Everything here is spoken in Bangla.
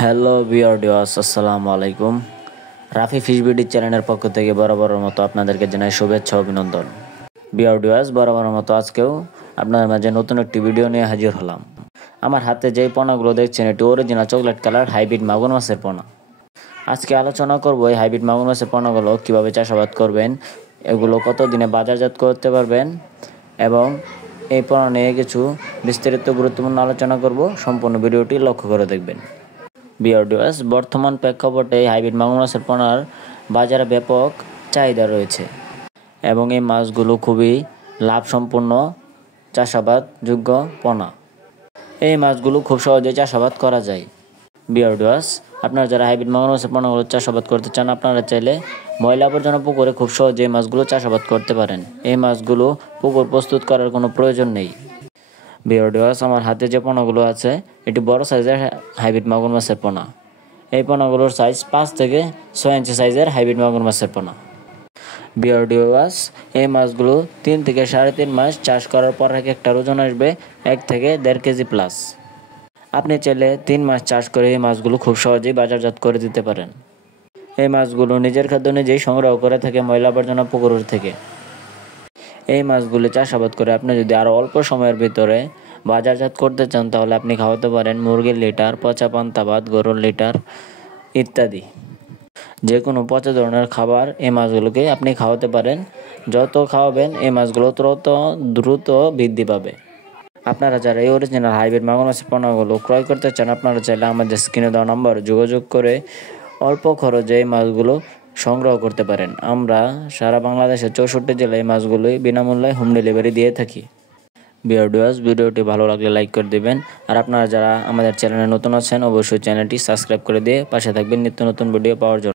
হ্যালো ভিউয়ার্স, আসসালামু আলাইকুম। রাফি ফিশ বিডি চ্যানেলের পক্ষ থেকে বরাবরের মতো আপনাদেরকে জানাই শুভেচ্ছা অভিনন্দন। ভিউয়ার্স, বরাবরের মতো আজকেও আপনাদের মাঝে নতুন একটি ভিডিও নিয়ে হাজির হলাম। আমার হাতে যেই পোনাগুলো দেখছেন এটি অরিজিনাল চকলেট কালার হাইব্রিড মাগুর মাছের পোনা। আজকে আলোচনা করব এই হাইব্রিড মাগুর মাছের পোনাগুলো কীভাবে চাষাবাদ করবেন, এগুলো কতদিনে বাজারজাত করতে পারবেন এবং এই পোনা নিয়ে কিছু বিস্তারিত গুরুত্বপূর্ণ আলোচনা করব। সম্পূর্ণ ভিডিওটি লক্ষ্য করে দেখবেন। ভিউয়ার্স, বর্তমান প্রেক্ষাপটে হাইব্রিড মাগুর মাছের পোনার বাজারে ব্যাপক চাহিদা রয়েছে এবং এই মাছগুলো খুবই লাভসম্পন্ন চাষাবাদযোগ্য পোনা। এই মাছগুলো খুব সহজে চাষাবাদ করা যায়। ভিউয়ার্স, আপনারা যারা হাইব্রিড মাগুর মাছের পোনাগুলো চাষাবাদ করতে চান, আপনারা চাইলে ময়লা আবর্জনা পুকুরে খুব সহজে এই মাছগুলো চাষাবাদ করতে পারেন। এই মাছগুলো পুকুর প্রস্তুত করার কোনো প্রয়োজন নেই। ভিউয়ার্স, আমার হাতে যে পোনাগুলো আছে এটি বড় সাইজের হাইব্রিড মাগুর মাছের পোনা। এই পোনাগুলোর সাইজ 5 থেকে 6 ইঞ্চি সাইজের হাইব্রিড মাগুর মাছের পোনা। ভিউয়ার্স, এই মাছগুলো 3 থেকে 3.5 মাস চাষ করার পর একটার ওজন আসবে 1 থেকে 1.5 কেজি প্লাস। আপনি চাইলে 3 মাস চাষ করে এই মাছগুলো খুব সহজেই বাজারজাত করে দিতে পারেন। এই মাছগুলো নিজের খাদ্য নিজেই সংগ্রহ করে থাকে ময়লা আবর্জনা পুকুর থেকে। এই মাছগুলো চাষাবাদ করে আপনি যদি আরও অল্প সময়ের ভিতরে বাজারজাত করতে চান তাহলে আপনি খাওয়াতে পারেন মুরগির লিটার, পচা পান্তা ভাত, গরুর লিটার ইত্যাদি। যে কোনো পচা ধরনের খাবার এই মাছগুলোকে আপনি খাওয়াতে পারেন। যত খাওয়াবেন এই মাছগুলো তত দ্রুত বৃদ্ধি পাবে। আপনারা যারা এই অরিজিনাল হাইব্রিড মাগুর মাছের পোনাগুলো ক্রয় করতে চান, আপনারা চাইলে আমাদের স্ক্রিনে দেওয়া নম্বরে যোগাযোগ করে অল্প খরচে এই মাছগুলো সংগ্রহ করতে পারেন। আমরা সারা বাংলাদেশের 64 জেলায় এই মাছগুলোই বিনামূল্যে হোম ডেলিভারি দিয়ে থাকি। ভিউয়ার্স, ভিডিওটি ভালো লাগলে লাইক করে দিবেন। আর আপনারা যারা আমাদের চ্যানেলে নতুন আছেন অবশ্যই চ্যানেলটি সাবস্ক্রাইব করে দিয়ে পাশে থাকবেন নিত্য নতুন ভিডিও পাওয়ার জন্য।